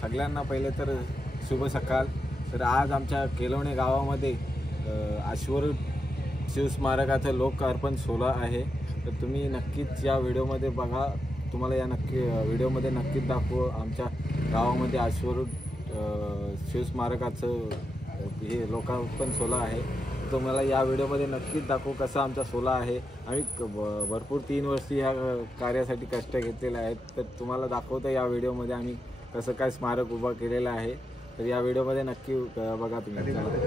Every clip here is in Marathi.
सगळ्यांना पहिले तर शुभ सकाळ। तर आज आमच्या केलवणे गावामध्ये अश्वरूढ शिवस्मारकाचं लोकार्पण सोहळा आहे। तर तुम्ही नक्कीच या व्हिडिओमध्ये बघा, तुम्हाला या व्हिडिओमध्ये नक्कीच दाखवू आमच्या गावामध्ये अश्वरूढ शिवस्मारकाचं हे लोकार्पण सोहळा आहे। तुम्हाला या व्हिडिओमध्ये नक्कीच दाखवू कसा आमचा सोहळा आहे। आम्ही भरपूर 3 वर्ष या कार्यासाठी कष्ट घेतलेले आहेत। तर तुम्हाला दाखवतो या व्हिडिओमध्ये आम्ही कसं काय स्मारक उभा केलेलं आहे। तर या व्हिडिओमध्ये नक्की बघा तुम्ही। भगवत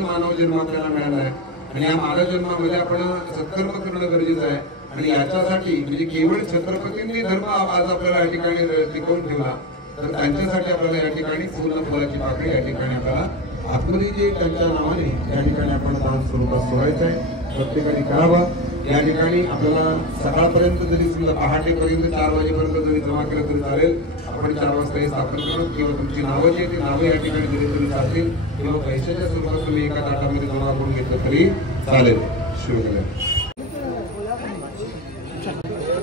मानव जन्म आपल्याला मिळाला आहे आणि या मानव जन्मामध्ये आपण सत्कर्म करणं गरजेचं आहे। आणि याच्यासाठी म्हणजे केवळ छत्रपतींनी धर्म आज आपल्याला या ठिकाणी टिकवून ठेवला, तर त्यांच्यासाठी आपल्याला या ठिकाणी पूर्ण फुलाची पाकळी या ठिकाणी आपल्याला आतमध्ये जे त्यांच्या नावाने या ठिकाणी आपण दान स्वरूपात सोडायचं आहे। प्रत्येकाने करावं। या ठिकाणी आपल्याला सकाळपर्यंत जरी समजा पहाटेपर्यंत 4 वाजेपर्यंत जरी जमा केलं तरी चालेल। आपण 4 वाजता हे स्थापन करू किंवा तुमची नावं जी ती नावं या ठिकाणी दिली तरी चालतील किंवा पैशाच्या स्वरूपात तुम्ही एका ताटामध्ये जमा करून घेतलं तरी चालेल। शुभ कल्याण।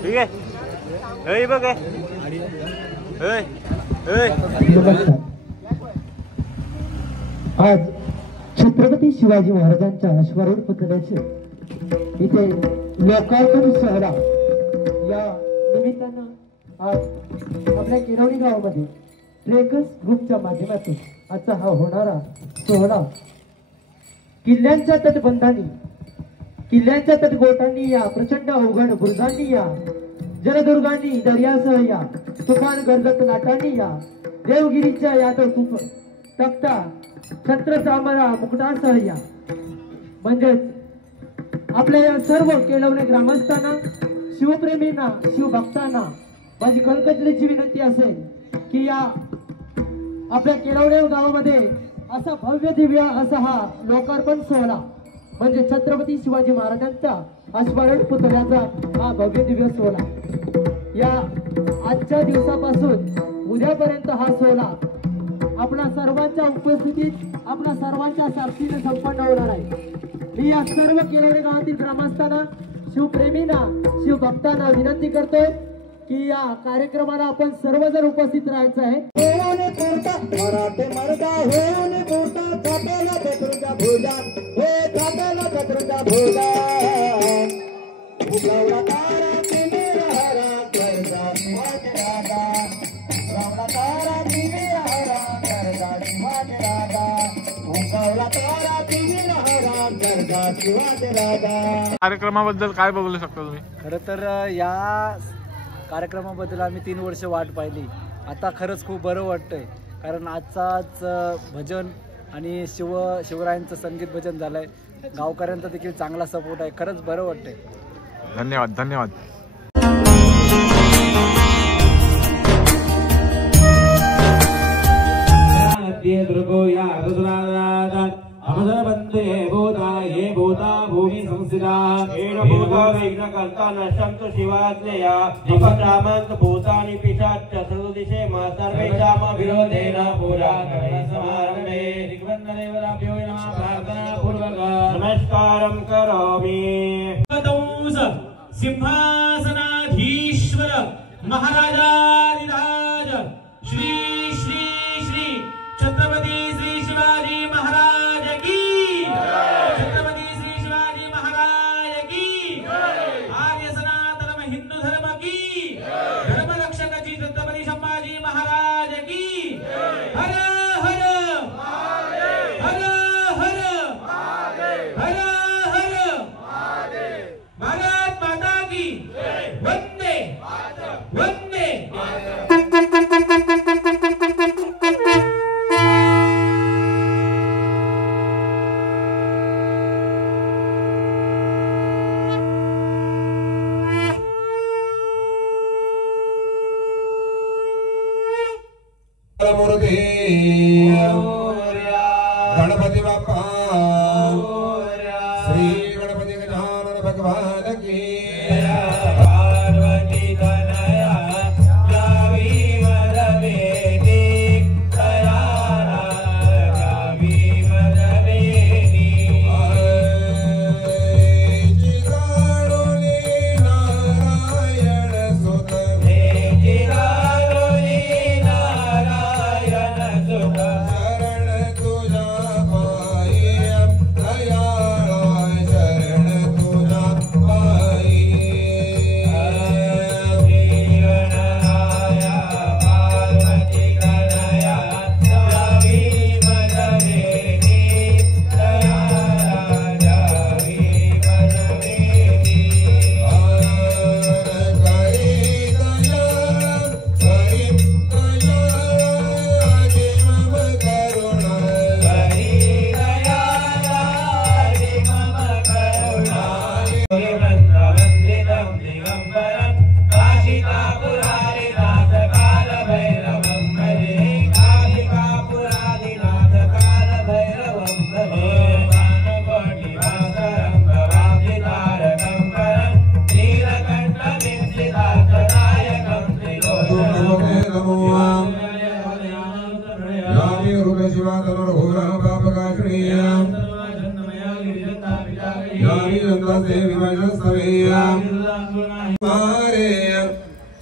ठीक आहे बघ आज छत्रपती शिवाजी महाराजांच्या अश्वारूढ पुतळ्याचे इथे लोकार्पण सोहळा या निमित्तानं आज आपल्या केलवणे गावामध्ये ट्रेकर्स ग्रुपच्या माध्यमातून आजचा हा होणारा सोहळा किल्ल्यांच्या तटबंधांनी, किल्ल्यांच्या तटगोटांनी या प्रचंड अवघड बुरुजांनी या जलदुर्गांनी दर्यासह या तुफान गर्जत लाटांनी या देवगिरीच्या यादव तुफ तख्ता छत्र चामरा मुकुटासह या म्हणजेच आपल्या या सर्व केलवणे ग्रामस्थांना, शिवप्रेमींना, शिवभक्तांना माझी कळकळीची विनंती असेल की या आपल्या केलवणे गावामध्ये असा भव्य दिव्य असा हा लोकार्पण सोहळा म्हणजे छत्रपती शिवाजी महाराजांचा अश्वारूढ पुतळ्याचा हा भव्य दिव्य सोहळा या आजच्या दिवसापासून उद्यापर्यंत हा सोहळा आपल्या सर्वांच्या उपस्थितीत, आपल्या सर्वांच्या साक्षीने संपन्न होणार आहे। मी या सर्व केलवणे गावातील ग्रामस्थांना, शिवप्रेमींना, शिवभक्तांना विनंती करतोय की या कार्यक्रमाला आपण सर्वजण उपस्थित राहायचं आहे। कार्यक्रमाबद्दल काय बोलू शकता तुम्ही? खरं तर या कार्यक्रमाबद्दल आम्ही 3 वर्ष वाट पाहिली। आता खरंच खूप बरं वाटतंय, कारण आजचाच भजन आणि शिवरायांचं संगीत भजन झालंय। गावकऱ्यांचा देखील चांगला सपोर्ट आहे। खरंच बरं वाटतंय। धन्यवाद धन्यवाद। अमरबंधे भूता ये भूता भूमि संस्थिता येन भूता विघ्नकर्ता नश्यन्तु शिवाज्ञया निपत्रामन्त भूतानि पिशाच्च सर्वदिशे मा सर्वेषां विरोधेन पूजा समारम्भे दिग्वन्दनेवराभ्यो नमः प्रार्थना पूर्वक नमस्कारं करोमि। तदंस सिंहासनाधीश्वर महाराजाधिराज श्री श्री श्री छत्रपती श्री शिवाजी महाराज की, छत्रपती श्री शिवाजी महाराज की, आर्य सनातन हिंदू धर्म की, धर्मरक्षकाची छत्रपती संभाजी महाराज की। हर हर हर हर हर हर भारत माता की वंदे वंदे। गणपति बाप्पा श्री गणपति गजानन भगवान की। पार्वती तनया भजस्तवेया हमारे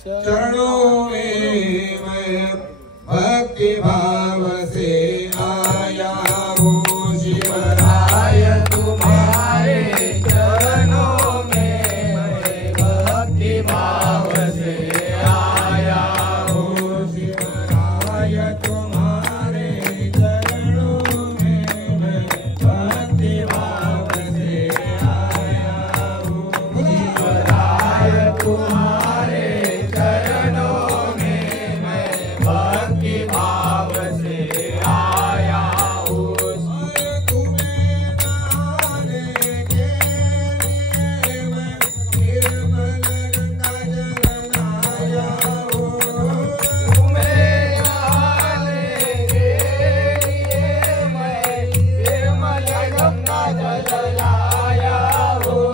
चरणों में मैं भक्ति भाव से आया हूँ शिवराय तुम्हारे चरणों में मैं भक्ति भाव से आया हूँ शिवराय तुम्हारे चरणों में मैं भक्ति भाव से आया हूँ शिवराय तुम्हारे चरणों में मैं भक्ति भाव से आया हूँ तुम्हें नहाने के लिए मैं निर्मल गंगा जल आया हूँ तुम्हें नहाने के लिए मैं निर्मल गंगा जल आया हूँ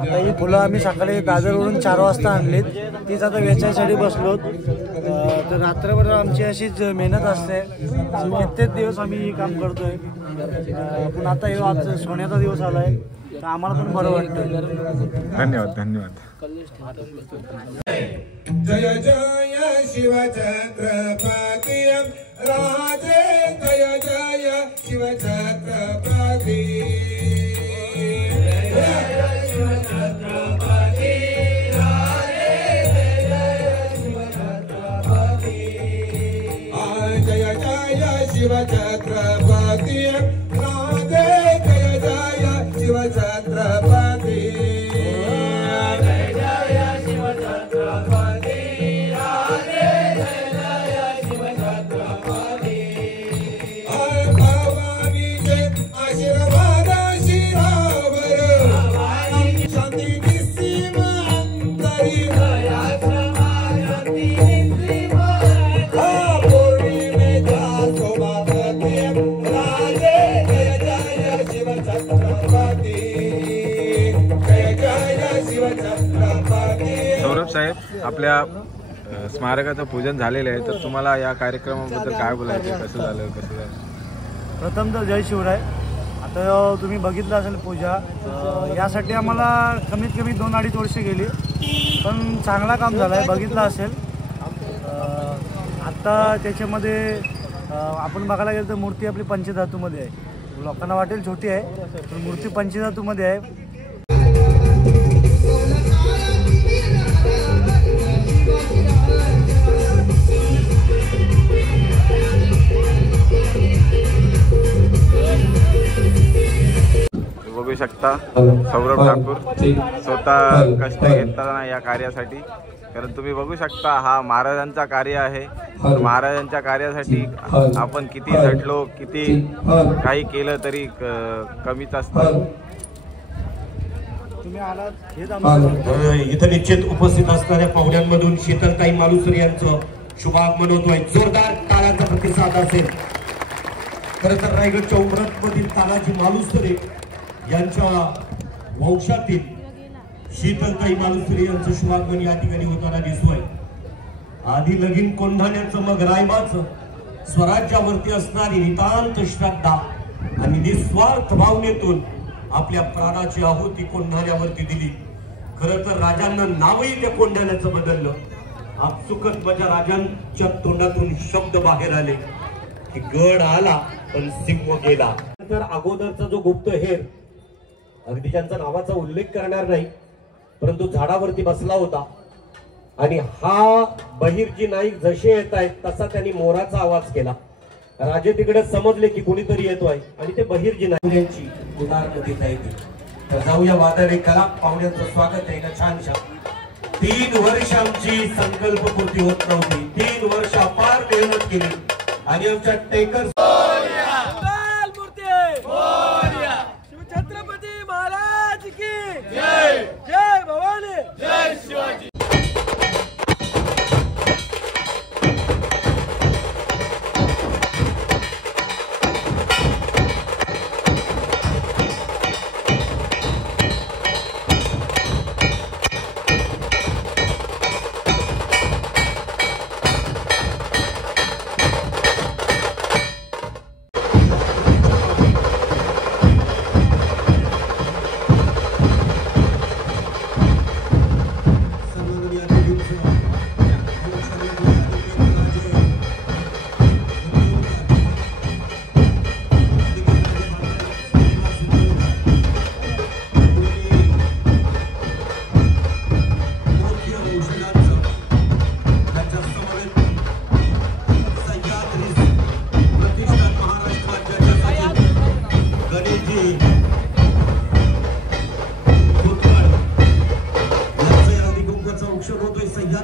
आता ही फुलं आम्ही सकाळी दादरवरून 4 वाजता आणलीत. तीच आता वेचायसाठी बसलो. तर रात्रभर आमची अशीच मेहनत असते. कित्येक दिवस आम्ही हे काम करतोय. पण आता हे आज सोन्याचा दिवस आलाय तर आम्हाला पण बरं वाटतं. धन्यवाद धन्यवाद. जय जय शिव छत्रपती राजे जय जय शिव छत्रपती शिव छत्रपती राधे जय जय शिव छत्रपती जय जय शिव छत्रपती राधे जय जय शिव छत्रपती भवानीचे आशीर्वाद शिरावर शांती निस्सीम अंतरी दया समाधी निस्सीम सौरभ साहेब, आपल्या स्मारकाचं पूजन झालेलं आहे, तर तुम्हाला या कार्यक्रमाबद्दल काय बोलायचं, कसं झालं कसं झालं? प्रथम तर जय शिवराय. आता तुम्ही बघितलं असेल पूजा, यासाठी आम्हाला कमीत कमी 2-2.5 वर्ष गेली, पण चांगला काम झालं आहे. बघितलं असेल आत्ता त्याच्यामध्ये आपण बघायला गेलं तर मूर्ती आपली पंचधातूमध्ये आहे. लोकांना वाटेल छोटी आहे, पण मूर्ती पंचधातूमध्ये आहे. बघू शकता सौरभ ठाकूर स्वतः कष्ट घेताना या कार्यासाठी, कारण तुम्ही बघू शकता हा महाराजांचा कार्य आहे. महाराजांच्या कार्यासाठी आपण किती झटलो, किती काही केलं तरी कमीच असतं. इथं निश्चित उपस्थित असणाऱ्या पाहुण्यांमधून शीतलताई मालुसरे यांचं शुभागमन होतोय. जोरदार टाळ्यांचा प्रतिसाद असेल. खरं तर रायगडच्या उमरत मधील तानाजी मालुसरे यांच्या वंशातील शीतलताई मालुसरे यांचं शुभागमन या ठिकाणी होताना दिसतोय. आधी लगीन कोंढाण्याचं मग रायबाचं, स्वराज्यावरती असणारी नितांत श्रद्धा आणि निस्वार्थ भावनेतून आपल्या प्राणाची आहुती कोंढाण्यावरती दिली. खरं तर राजांना नावही त्या कोंढाण्याचं बदललं. आपसुकच माझ्या राजांच्या तोंडातून शब्द बाहेर आले की गड आला पण सिंह गेला. तर अगोदरचा जो गुप्तहेर, अगदी त्यांचा नावाचा उल्लेख करणार नाही, परंतु झाडावरती बसला होता आणि हा बहिर्जी नाईक जसे येत आहेत तसा त्यांनी मोराचा आवाज केला. राजे तिकडे समजले की कुणीतरी येतोय आणि ते बहिर्जी नाईकांची उदारगती जायची. तर जाऊया वादळे कला पाहुण्यांचं स्वागत आहे. ना छानशा 3 वर्ष आमची संकल्पपूर्ती होत नव्हती. 3 वर्ष अपार मेहनत केली आणि आमच्या टेकर छत्रपती महाराज की जय. जय भवानी, जय शिवाजी.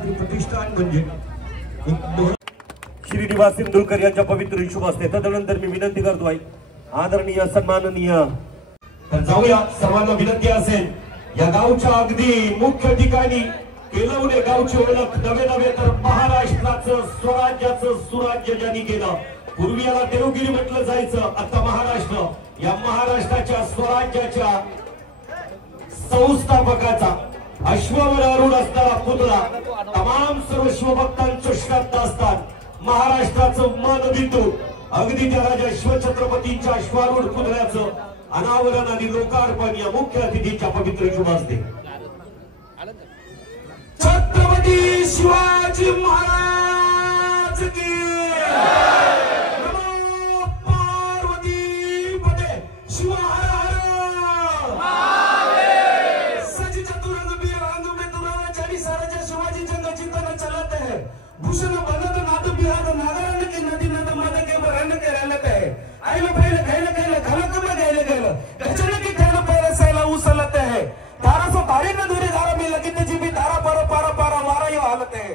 शास्त्री प्रतिष्ठान म्हणजे श्रीनिवास सिंदुरकर यांच्या पवित्र शुभ असते. तदनंतर मी विनंती करतोय आदरणीय सन्माननीय तर जाऊया. सर्वांना विनंती असेल या गावच्या अगदी मुख्य ठिकाणी केलवणे गावची ओळख नवे तर महाराष्ट्राचं स्वराज्याचं सुराज्य ज्यांनी केलं. पूर्वी याला देवगिरी म्हटलं जायचं, आता महाराष्ट्र. या महाराष्ट्राच्या स्वराज्याच्या संस्थापकाचा अश्वावर आरूढ असणारा पुतळा तमाम सर्व शिवभक्तांच्या श्राद्ध असतात. महाराष्ट्राचं मानबिंदू अगदी त्या राजा शिवछत्रपतींच्या अश्वारूढ पुतळ्याचं अनावरण आणि लोकार्पण या मुख्य अतिथीच्या पवित्र शुभ असते. छत्रपती शिवाजी महाराज की नमो पार्वती पते शिव हर हर सच चतुरंग बीर रंग में दुराना चारी सारा शिवाजी जंग चिंतन चलाते हैं. भूषण बनत नाद बिहार नागरण की नदी नद मद के वरण के रहलत है. आइल पहले गैल गैल खलक में गैल गैल गजन की ठेल पैर सैला उसलते है. धारा सो धारी न दूरी धारा में लगी जी भी धारा पर पारा पारा मारा यो हालत है.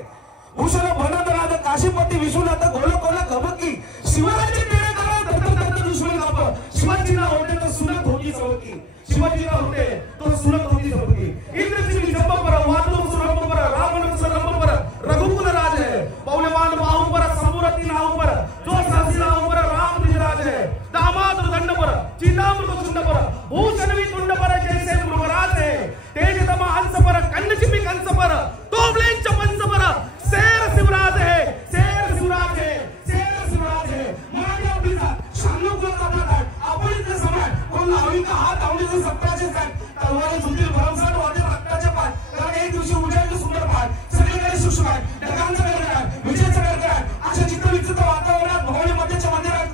भूषण बनत नाद काशीपती विश्वनाथ गोल कोल गमकी शिवराजी तेरे करा दत्त दुश्मन गप. शिवाजी ना होते तो सुनत होती सबकी. शिवाजी ना होते तो सुनत होती सबकी. इंद्रजी जप पर वादो सुरम पर रावण सरम पर रघुकुल राज है. पौलवान बाहु पर संपूरति नाहु पर जो सहस्राहु पर राम निज राज है. दामाद दंड पर चिंतामृत चुंड पर भूषण भी तुंड पर जैसे मृगराज है. तेज तम हंस पर कन्न चिपी कंस पर तोबलेंच पंच पर शेर शिवराज है. शेर शिवराज है. शेर शिवराज है. माझ्या पिता शानू को कपड़ा आपण इथे समान कोण लावी का हात आवडीचे सत्ताचे साथ तलवारी झुतील भरमसाठ वाटे रक्ताचे पाठ. कारण एक दिवशी उजाडले सुंदर पाठ सगळीकडे सुषमाट ढगांचा गडगडाट विजयचा गडगडाट अशा चित्रविचित्र वातावरणात भवानी मध्यच्या मंदिरात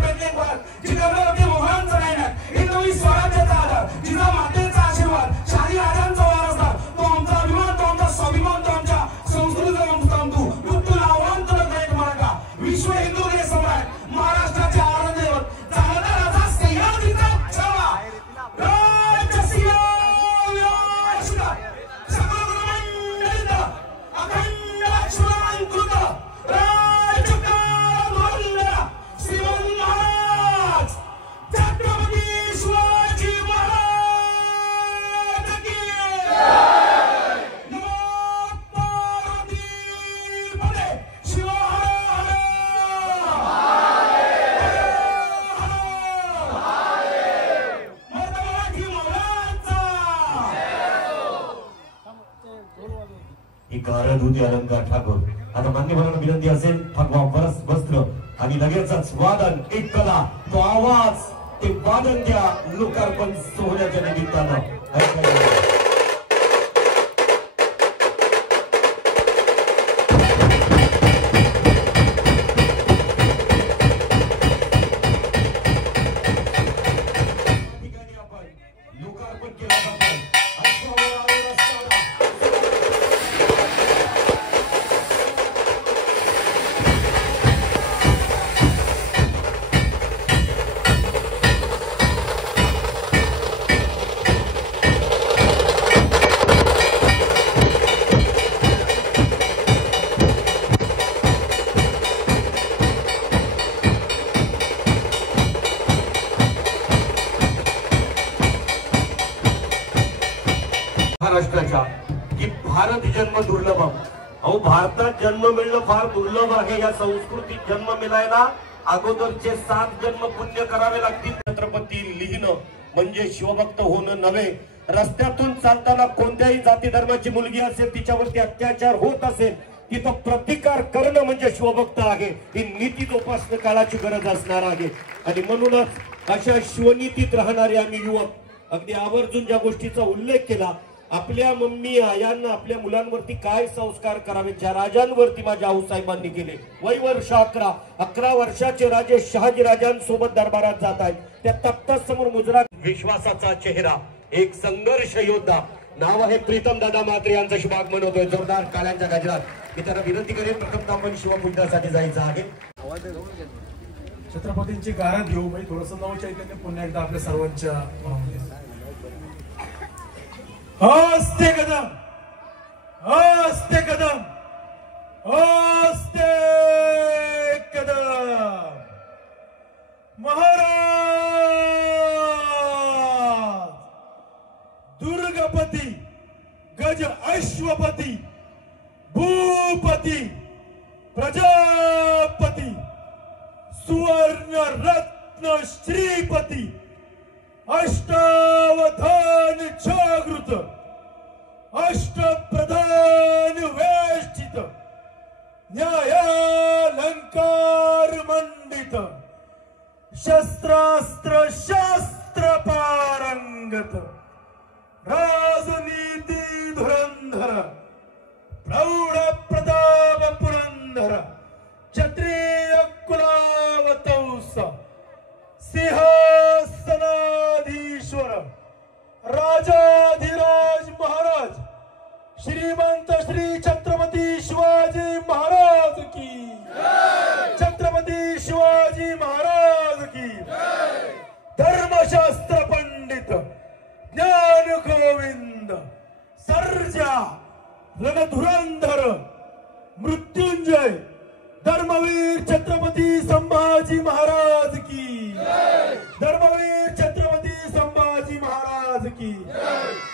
भेटले वार जिजाबाई मोहरांचा नायनाट एक नवी स्वराज्याचा आधार जिजा मातेचा आशीर्वाद शाही राजांचा वारसदार तो आमचा अभिमान तो आमचा स्वाभिमान तो आमच्या संस्कृतीचा तंतू मृत्यूला आव्हान करत नाही मराठा विश्व हिंदू हे सम्राट महाराष्ट्राचे आराध्यदैवत चांगला राजा सह्याद्रीचा छावा राजसिंह व्यासला सगळं अखंड लक्ष्मणांकृत राजकाळ वंदना श्रीमंत महाराज छत्रपती शिवाजी महाराज की नमो पार्वती पते शिव हर मराठी मौलांचा एक आरधूती अलंकार ठाकूर. आता मान्यवरांना विनंती असेल फगवा बरस वस्त्र आणि लगेचच वादन एक कला तो आवाज ते वादन द्या लोकार्पण सोहळ्याच्या निमित्तानं लोकार्पण केलं जातं. महाराष्ट्राच्या की भारत जन्म दुर्लभ. अहो भारतात जन्म मिळणं फार दुर्लभ आहे. या संस्कृतीत जन्म मिळायला अगोदरचे 7 जन्म पुण्य करावे लागतील. छत्रपती लिहिणं म्हणजे शिवभक्त होणं नव्हे. रस्त्यातून चालताना कोणत्याही जाती धर्माची मुलगी असेल तिच्यावरती अत्याचार होत असेल तिथं प्रतिकार करणं म्हणजे शिवभक्त आहे. ही नीती जोपासणं काळाची गरज असणार आहे. आणि म्हणूनच अशा शिवनीतीत राहणारे आम्ही युवक अगदी आवर्जून ज्या गोष्टीचा उल्लेख केला आपल्या मम्मी यांना आपल्या मुलांवरती काय संस्कार करावे ज्या राजांवरती माझ्या आऊसाहेबांनी केले. वय वर्ष 11 वर्षाचे राजे शहाजी राजांसोबत दरबारात जात आहेत. त्या तख्तासमोर मुजरा विश्वासाचा चेहरा एक संघर्ष योद्धा नाव आहे प्रीतम दादा म्हात्रे यांचा शुभागमन होतोय जोरदार काळ्यांच्या गजरात. मी त्यांना विनंती करेन प्रथम आपण शिवपुंडासाठी जायचं आहे. छत्रपतींची गारद घेऊ म्हणजे थोडस नव चैतन्य पुन्हा एकदा आपल्या सर्वांच्या हस्ते कदम आस्ते कदम महाराज दुर्गपती गज अश्वपती भूपती प्रजापती सुवर्ण रत्न श्रीपती अष्टावधान जागृत अष्टप्रधान वेष्टित न्यायालंकार मंडित शस्त्रास्त्र शास्त्र पारंगत राजनीती धुरंधर प्रौढ प्रताप पुरंदर क्षत्रिय कुलावतंस सिंहासनाधीश्वर राजाधिराज महाराज श्रीमंत श्री छत्रपती शिवाजी महाराज की छत्रपती शिवाजी महाराज की धर्मशास्त्र पंडित ज्ञान गोविंद सर्जा रणधुरंधर मृत्युंजय धर्मवीर छत्रपती संभाजी महाराज की धर्मवीर छत्रपती संभाजी महाराज की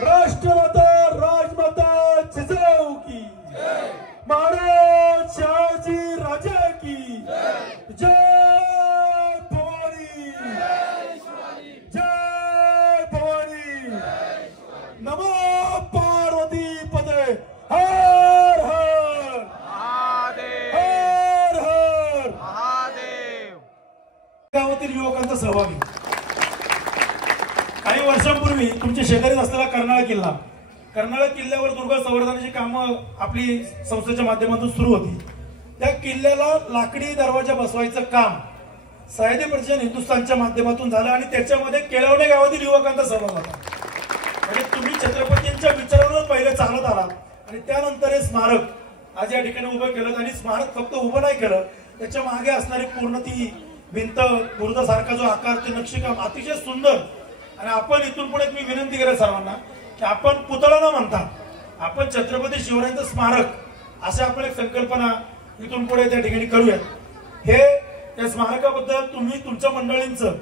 राष्ट्रमाता राजमाता जिजाऊ की महाराज शहाजी राजा की जय भवानी जय भवानी नमो पार्वती पदे हर हर हर हर महादेव. गावातील युवकांचा सहभागी काही वर्षांपूर्वी तुमच्या शेजारीच असलेला कर्नाळा किल्ल्यावर दुर्ग संवर्धनाची कामं आपली संस्थेच्या माध्यमातून सुरू होती. त्या किल्ल्याला लाकडी दरवाजा बसवायचं काम सह्याद्री परिषद हिंदुस्थानच्या माध्यमातून झालं आणि त्याच्यामध्ये केळवणे गावातील युवकांचा सहभाग होता. म्हणजे तुम्ही छत्रपतींच्या विचारावर पहिले चालत आलात आणि त्यानंतर हे स्मारक आज या ठिकाणी उभं केलं आणि स्मारक फक्त उभं नाही केलं, त्याच्या मागे असणारी पूर्ण ती भिंत बुरुजासारखा जो आकार ते नक्षीकाम अतिशय सुंदर. आणि आपण इथून पुढे मी विनंती करेन सर्वांना की आपण पुतळा न म्हणता आपण छत्रपती शिवरायांचं स्मारक अशा आपण एक संकल्पना इथून पुढे त्या ठिकाणी करूयात. हे त्या स्मारकाबद्दल तुम्ही तुमच्या मंडळींचं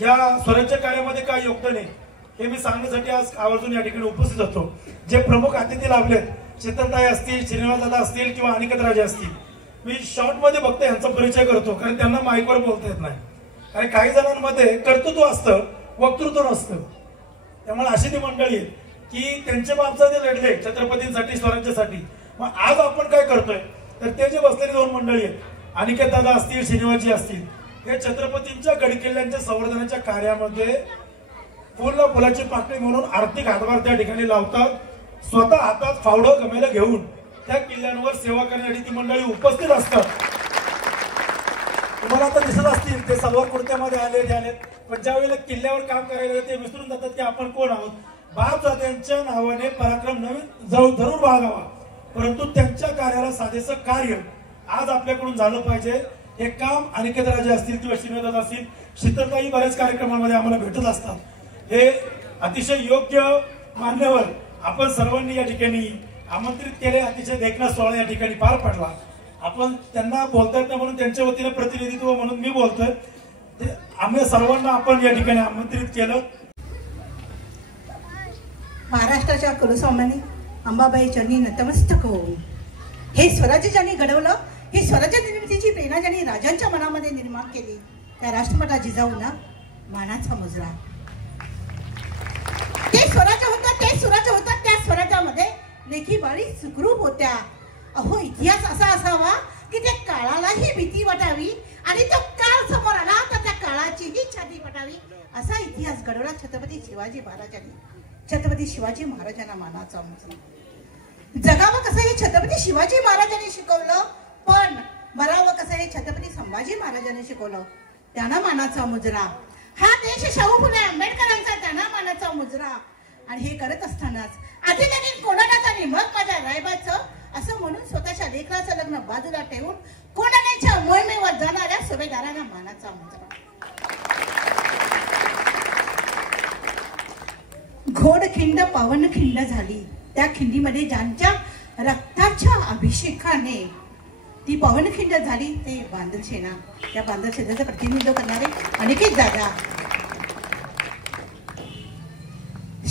या स्वराज्य कार्यामध्ये काय योगदान आहे हे मी सांगण्यासाठी आज आवर्जून या ठिकाणी उपस्थित होतो. जे प्रमुख अतिथी लाभलेत चेतनताई असतील, श्रीनिवास दादा असतील किंवा अनिकेत राजे असतील, मी शॉर्ट मध्ये फक्त यांचा परिचय करतो कारण त्यांना माईकवर बोलता येत नाही. कारण काही जणांमध्ये कर्तृत्व असतं वक्तृत्व नसतं. त्यामुळे अशी ती मंडळी आहे की त्यांच्या बाबतीत ते लढले छत्रपतींसाठी स्वराज्यासाठी. मग आज आपण काय करतोय तर ते जे बसलेली दोन मंडळी आहेत अनिकेत दादा असतील, श्रीनिवासजी असतील, हे छत्रपतींच्या गडकिल्ल्यांच्या संवर्धनाच्या कार्यामध्ये फुलाची पाकळी म्हणून आर्थिक हातभार त्या ठिकाणी लावतात. स्वतः हातात फावडं गमेला घेऊन त्या किल्ल्यांवर सेवा करण्यासाठी ती मंडळी उपस्थित असतात. तुम्हाला आता दिसत असतील ते सलवार कुर्त्यामध्ये आले पण ज्या वेळेला किल्ल्यावर काम करायला ते विसरून जातात की आपण कोण आहोत. बाप जात्यांच्या नावाने पराक्रम नवीन जरूर बाळगावा, परंतु त्यांच्या कार्याला साधेसं कार्य आज आपल्याकडून झालं पाहिजे. हे काम अनिकेत राजे असतील किंवा श्रीनिवास असतील, शीतलताई बऱ्याच कार्यक्रमांमध्ये आम्हाला भेटत असतात. हे अतिशय योग्य मान्यवर आपण सर्वांनी या ठिकाणी आमंत्रित केले. अतिशय देखणा सोहळा या ठिकाणी पार पडला. आपण त्यांना बोलता येत म्हणून त्यांच्या वतीने प्रतिनिधित्व म्हणून मी बोलतोय. आम्ही सर्वांना आपण या ठिकाणी आमंत्रित केलं. महाराष्ट्राच्या कुलस्वामिनी अंबाबाई चरणी नतमस्तक होऊन हे स्वराज्य ज्यांनी घडवलं, हे स्वराज्य निर्मितीची प्रेरणा ज्यांनी राजांच्या मनामध्ये निर्माण केली, त्या राष्ट्रमाता जिजाऊंना मानाचा मुजरा. ते स्वराज्य होतं, त्या स्वराज्यामध्ये लेखी बाळी सुखरूप होत्या. अहो इतिहास असा असावा की त्या काळालाही भीती वाटावी आणि तो काळ समोर आला तर त्या काळाचीही छाती पटावी. असा इतिहास घडवला छत्रपती शिवाजी महाराजांनी. छत्रपती शिवाजी महाराजांना मानाचा मुजरा. जगावं कसं हे छत्रपती शिवाजी महाराजांनी शिकवलं, पण मरावं कसं हे छत्रपती संभाजी महाराजांनी शिकवलं. त्यांना मानाचा मुजरा. हा देश शाहू फुले आंबेडकरांचा, त्यांना मानाचा मुजरा. आणि हे करत असतानाच आधी लगीन कोणालाच आणि मग माझ्या रायबाचं असं म्हणून स्वतःच्या लेकराचं लग्न बाजूला ठेवून कोणाच्या मोहिमेवर जाणाऱ्या सुभेदारांना मानाचा मुजरा. घोड खिंड पावन खिंड झाली, त्या खिंडीमध्ये ज्यांच्या रक्ताच्या अभिषेकाने ती पवनखिंड झाली ते बांधसेना. त्या बांधसेनेचं प्रतिनिधित्व करणारे अनिकेत दादा.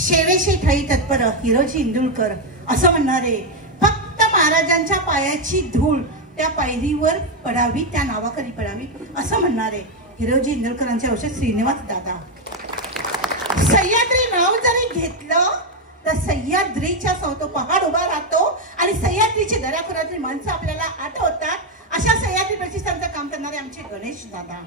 शेवेशी ठई तत्पर हिरोजी इंदुलकर असं म्हणणारे, फक्त महाराजांच्या पायाची धूळ त्या पायरीवर पडावी, त्या नावाखाली पडावी असं म्हणणारे हिरोजी इंदुलकरांच्या औषध श्रीनिवास दादा. सह्याद्री नाव जरी घेतलं तर सह्याद्रीच्या सौतो पहाड उभा राहतो आणि सह्याद्रीची दऱ्याखोऱ्यातली माणसं आपल्याला आठवतात. अशा सह्याद्री प्रतिष्ठानचं काम करणारे आमचे गणेश दादा.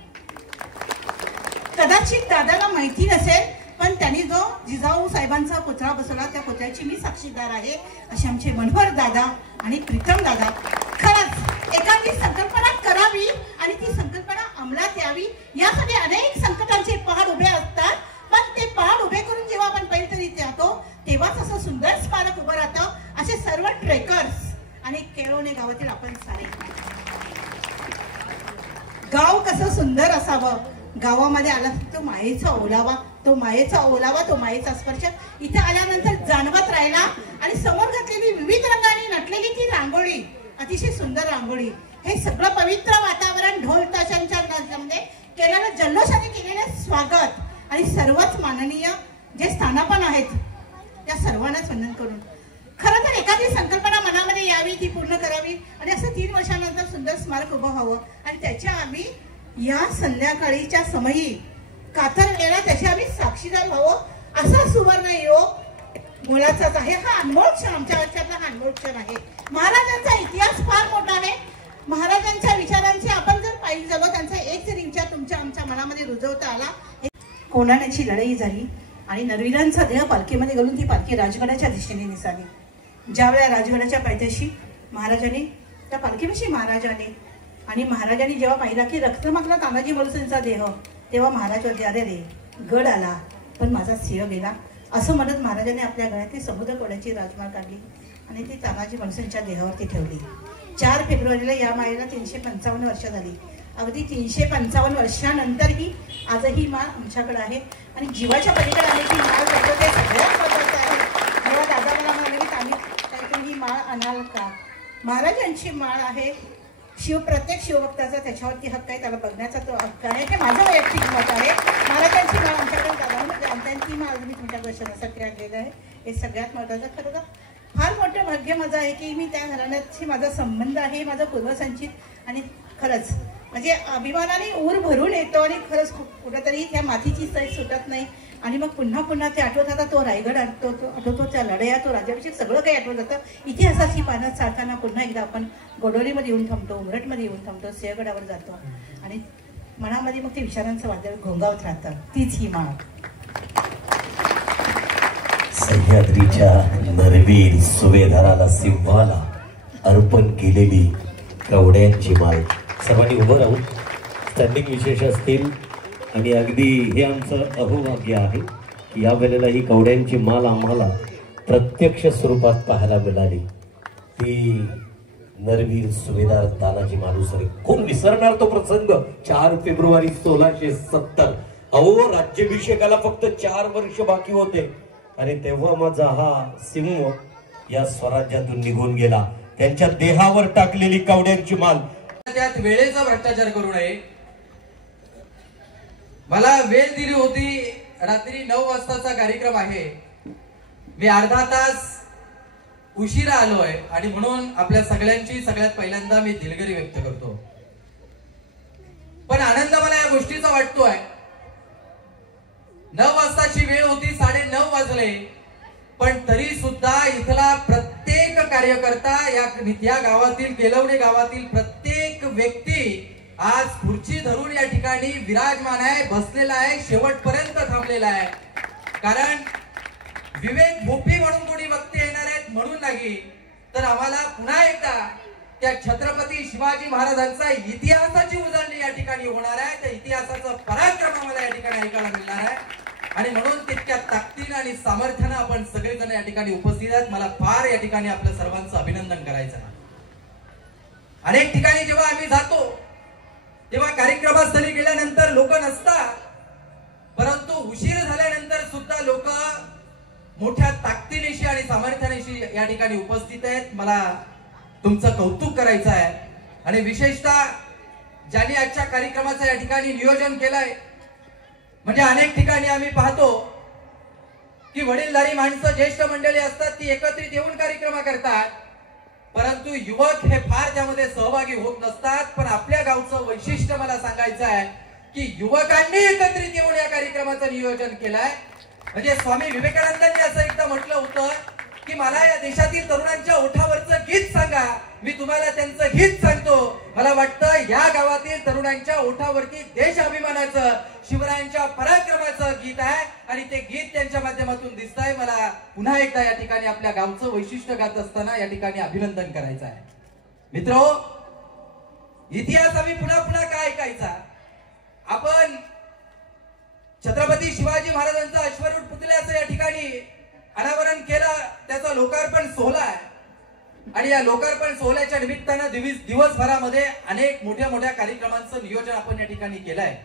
कदाचित दादाला माहिती नसेल पण त्यांनी जो जिजाऊ साहेबांचा पुतळा बसवला त्या पुतळ्याची मी साक्षीदार आहे. असे आमचे मनोहर दादा आणि प्रीतम दादा. खरंच एखादी संकल्पना करावी आणि ती संकल्पना अंमलात यावी यासाठी अनेक संकटांचे पहाड उभे असतात. पण ते पहाड उभे करून जेव्हा आपण पैलतरी जातो तेव्हाच असं सुंदर स्मारक उभं राहतं. असे सर्व ट्रेकर्स आणि केळवणे गावातील आपण सारे. गाव कसं सुंदर असावं, गावामध्ये आला तो मायेचा ओलावा, तो मायेचा ओलावा, तो मायेचा स्पर्श इथे आल्यानंतर जाणवत राहिला. आणि समोर घातलेली विविध रंगांनी नटलेली ती रांगोळी, अतिशय सुंदर रांगोळी, हे सगळं पवित्र वातावरण ढोल ताशांच्या नादामध्ये केलेलं जल्लोषाने केलेलं स्वागत आणि सर्वच माननीय जे स्थानापन्न आहेत त्या सर्वांनाच वंदन करून खरं तर एखादी संकल्पना मनामध्ये यावी, ती पूर्ण करावी आणि असं 3 वर्षानंतर सुंदर स्मारक उभं व्हावं आणि त्याच्या आम्ही या संध्याकाळीच्या समयी कातरलेला त्याच्या आम्ही साक्षीदार व्हावं. असा सुवर्ण योग मुलाचाच आहे. हा अनमोल क्षण आमच्या आयुष्यातला हा अनमोल क्षण आहे. महाराजांचा इतिहास फार मोठा आहे. महाराजांच्या विचारांचे आपण जर पाहिजे झालो, त्यांचा एक जरी विचार तुमच्या आमच्या मनामध्ये रुजवता आला. कोंढाण्याची लढाई झाली आणि नरवीरांचा देह पालखीमध्ये घालून ती पालखी राजगडाच्या दिशेने निघाली. ज्यावेळेला राजगडाच्या पायथ्याशी महाराजांनी त्या पालखीविषयी महाराजांनी जेव्हा पाहिला की रक्त मागला तानाजी मालुसरेंचा देह, तेव्हा महाराज होते, अरे रे गड आला पण माझा सिंह गेला असं म्हणत महाराजांनी आपल्या गळ्यातली समुद्र कोड्याची राजमाळ काढली आणि ती तानाजी मालुसरेंच्या देहावरती ठेवली. 4 फेब्रुवारीला या मायेला 355 वर्ष झाली. अगदी 355 वर्षानंतरही आजही माळ आमच्याकडे आहे आणि जीवाच्या पलीकडे आहे की माळ करतो ते सगळ्यात महत्त्वाचं आहे. जेव्हा दादा मला म्हणाले की आम्ही काहीतरी ही माळ आणाल का, महाराजांची माळ आहे. प्रत्येक शिवभक्ताचा त्याच्यावरती हक्क आहे, त्याला बघण्याचा तो हक्क आहे. हे माझं वैयक्तिक मत आहे. महाराजांची माळ आमच्याकडे दादा आणि ती माळ मी तुमच्या दर्शनासाठी आणलेलं आहे. हे सगळ्यात महत्त्वाचं. खरं तर फार मोठं भाग्य माझं आहे की मी त्या घराण्याशी माझा संबंध आहे, माझा पूर्वसंचित आणि खरंच म्हणजे अभिमानाने ऊर भरून येतो आणि खरंच कुठंतरी त्या मातीची सै सुटत नाही. आणि मग पुन्हा ते आठवत आता तो रायगड आठवतो, त्या लढाया, तो राज्याभिषेक सगळं काही आठवत जातं. इतिहासाची पानं चालताना पुन्हा एकदा आपण गोडोलीमध्ये येऊन थांबतो, उमरटमध्ये येऊन थांबतो, सिंहगडावर जातो आणि मनामध्ये मग ते विचारांचं वादळ घोंगावत राहतं. तीच ही माळ. सह्याद्रीच्या नरवीर सुभेदाराला सिंहाला अर्पण केलेली कवड्यांची माळ. सर्वांनी उभं राहून स्टँडिंग विशेष असतील आणि अगदी हे आमचं अहोभाग्य आहे की या वेळेला ही कवड्यांची माळ आम्हाला प्रत्यक्ष स्वरूपात पाहायला मिळाली. ती नरवीर सुभेदार तानाजी मालुसरे. कोण विसरणार तो प्रसंग. 4 फेब्रुवारी 1670. अहो, राज्याभिषेकाला फक्त 4 वर्ष बाकी होते आणि तेव्हा माझा हा सिंह या स्वराज्यातून निघून गेला. त्यांच्या देहावर टाकलेली कवड्यांची माळ. त्यात वेळेचा भ्रष्टाचार करू नये. मला वेळ दिली होती, रात्री 9 वाजताचा कार्यक्रम आहे. मी अर्धा तास उशिरा आलोय आणि म्हणून आपल्या सगळ्यांची सगळ्यात पहिल्यांदा मी दिलगिरी व्यक्त करतो. पण आनंद मला या गोष्टीचा वाटतोय. 9 वाजताची वेळ होती, 9:30 वाजले, पण तरी सुद्धा इथला प्रत्येक कार्यकर्ता, या गावातील केलवणे गावातील प्रत्येक व्यक्ती आज खुर्ची धरून या ठिकाणी विराजमान आहे, बसलेला आहे, शेवटपर्यंत थांबलेला आहे. कारण विवेक भोपी म्हणून कोणी वक्ते येणार आहेत म्हणून नाही, तर आम्हाला पुन्हा एकदा त्या छत्रपती शिवाजी महाराजांचा इतिहासाची उजळणी या ठिकाणी होणार आहे. त्या इतिहासाचा पराक्रम आम्हाला या ठिकाणी ऐकायला मिळणार आहे आणि म्हणून तितक्या ताकदीने आणि सामर्थ्याने आपण सगळेजण या ठिकाणी उपस्थित आहेत. मला फार या ठिकाणी आपल्या सर्वांचं अभिनंदन करायचं आहे. अनेक ठिकाणी जेव्हा आम्ही जातो तेव्हा कार्यक्रमस्थळी गेल्यानंतर लोक नसतात, परंतु उशीर झाल्यानंतर सुद्धा लोक मोठ्या ताकदीनिशी आणि सामर्थ्यानिशी या ठिकाणी उपस्थित आहेत. मला तुमचं कौतुक करायचं आहे. आणि विशेषतः ज्यांनी आजच्या कार्यक्रमाचं या ठिकाणी नियोजन केलंय, म्हणजे अनेक ठिकाणी आम्ही पाहतो की वडीलधारी माणसं ज्येष्ठ मंडळी असतात ती एकत्रित येऊन कार्यक्रम करतात, परंतु युवक हे फार त्यामध्ये सहभागी होत नसतात. पण आपल्या गावचं वैशिष्ट्य मला सांगायचं आहे की युवकांनी एकत्रित येऊन या कार्यक्रमाचं नियोजन केलंय. म्हणजे स्वामी विवेकानंदांनी असं एकदा म्हटलं होतं की मला या देशातील तरुणांच्या ओठावरचं गीत सांगा, मी तुम्हाला त्यांचं गीत सांगतो. मला वाटतं या गावातील तरुणांच्या ओठावरती देश अभिमानाचं, शिवरायांच्या पराक्रमाचं गीत आहे आणि ते गीत त्यांच्या माध्यमातून दिसत आहे. मला पुन्हा एकदा या ठिकाणी आपल्या गावचं वैशिष्ट्य गात असताना या ठिकाणी अभिनंदन करायचं आहे. मित्रो, इतिहास आम्ही पुन्हा पुन्हा काय ऐकायचा. आपण छत्रपती शिवाजी महाराजांचा अश्वरूढ पुतळ्याचं या ठिकाणी अनावरण केलं, त्याचा लोकार्पण सोहळा आहे आणि या लोकार्पण सोहळ्याच्या निमित्तानं दिवसभरामध्ये अनेक मोठ्या मोठ्या कार्यक्रमांचं नियोजन आपण या ठिकाणी केलंय.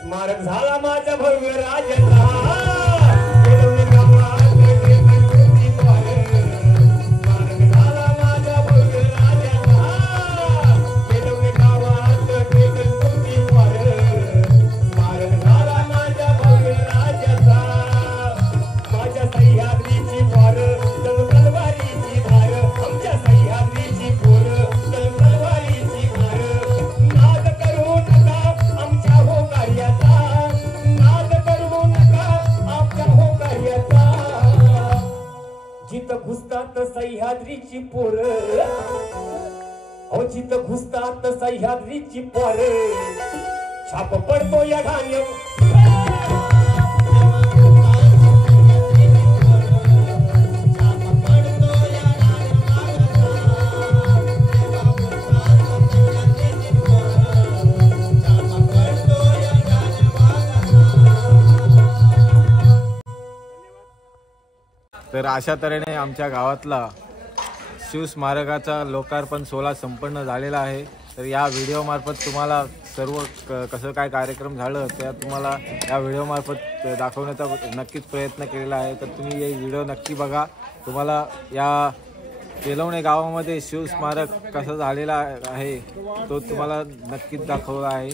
स्मारक झाला माझ्या भव्य राजाचा. घुसतात सह्याद्रीची पोर, अवचित घुसतात सह्याद्रीची पोर, छाप पडतो या ढाण्य. तर अशा तऱ्हेने आमच्या गावातला शिवस्मारकाचा लोकार्पण सोहळा संपन्न झालेला आहे. तर या व्हिडिओमार्फत तुम्हाला सर्व कसं काय कार्यक्रम झालं त्या तुम्हाला या व्हिडिओमार्फत दाखवण्याचा नक्कीच प्रयत्न केलेला आहे. तर तुम्ही हे व्हिडिओ नक्की बघा. तुम्हाला या केलवणे गावामध्ये शिवस्मारक कसं झालेला आहे तो तुम्हाला नक्कीच दाखवला आहे.